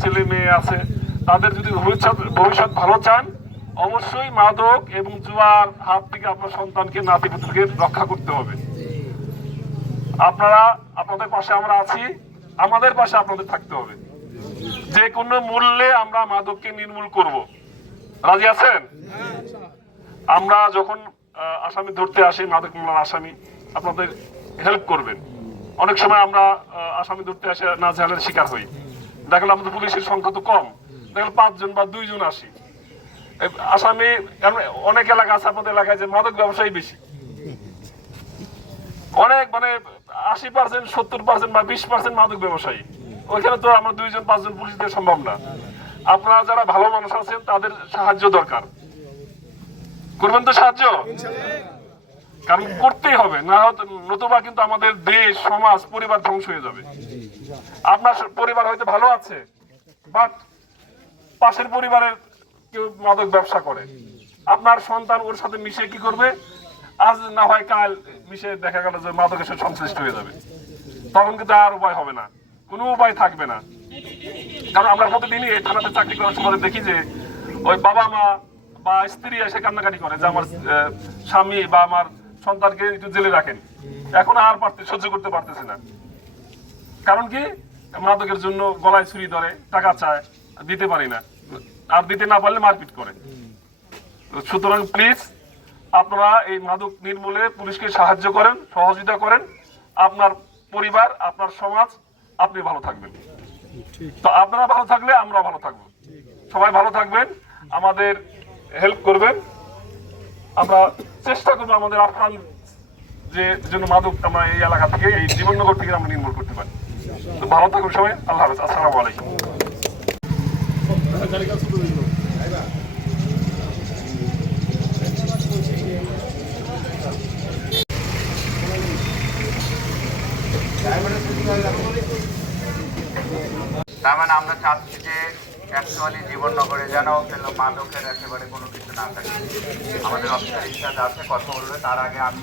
ছেলে মেয়ে আছে, তাদের যদি ভবিষ্যৎ ভালো চান, অবশ্যই মাদক এবং জুয়ার হাত থেকে আপনার সন্তানকে নাতিপুত্রকে রক্ষা করতে হবে। আপনারা, আপনাদের পাশে আমরা আছি, আমাদের পাশে আপনাদের থাকতে হবে। যে কোনো মূল্যে আমরা মাদককে নির্মূল করব। রাজি আছেন? আমরা যখন আসামি ধরতে আসি, মাদক মামলার আসামি, আপনাদের হেল্প করবেন। অনেক সময় আমরা আসামি ধরতে আসে নাজেহালের শিকার হই। দেখলাম আমাদের পুলিশের সংখ্যা তো কম, দেখলাম 5 জন বা 2 জন আসি। আসামি অনেক এলাকা আছে আপনাদের এলাকায় যে মাদক ব্যবসায়ী বেশি, অনেক মানে 80%, 70% বা 20% মাদক ব্যবসায়ী। ওইখানে তো আমরা 2 জন 5 জন পুলিশ দিয়ে সম্ভব না। আপনারা যারা ভালো মানুষ আছেন তাদের সাহায্য দরকার, করবেন তো সাহায্য? কারণ করতেই হবে, না নতুবা কিন্তু আমাদের দেশ, সমাজ, পরিবার ধ্বংস হয়ে যাবে। আপনার পরিবার হয়তো ভালো আছে, বাট পাশের পরিবারের কেউ মাদক ব্যবসা করে, আপনার সন্তান ওর সাথে মিশে কি করবে? আজ না হয় কাল মিশে দেখা গেল যে মাদকের সাথে সংশ্লিষ্ট হয়ে যাবে। তখন কিন্তু আর উপায় হবে না, কোনো উপায় থাকবে না। কারণ আমরা প্রতিদিনই এই থানাতে চাকরি করার সময় দেখি যে ওই বাবা মা বা স্ত্রী এসে কান্নাকাটি করে যে আমার স্বামী বা আমার সন্তানকে একটু জেলে রাখেন, এখন আর সহ্য করতে পারতেছে না। কারণ কি? মাদকের জন্য গলায় ছুরি ধরে, টাকা চায়, দিতে পারি না, আর দিতে না পারলে মারপিট করে। সুতরাং প্লিজ আপনারা এই মাদক নির্মূলে পুলিশকে সাহায্য করেন, সহযোগিতা করেন। আপনার পরিবার, আপনার সমাজ, আপনি ভালো থাকবেন। তো আপনারা ভালো থাকলে আমরা ভালো থাকবো। সবাই ভালো থাকবেন, আমাদের হেল্প করবেন। আমরা চেষ্টা করবো আমাদের আফগান যে জন্য মাদক আমরা এই এলাকা থেকে, এই জীবননগর থেকে আমরা নির্মূল করতে পারি। তো ভালো থাকুন সবাই। আল্লাহ হাফেজ। আসসালামু আলাইকুম। তার মানে আমরা চাচ্ছি যে অ্যাকচুয়ালি জীবননগরে যেন মাদকের একেবারে কোনো কিছু না থাকে। আমাদের অফিসার ইনচার্জ আছে, কথা বলবে। তার আগে আমি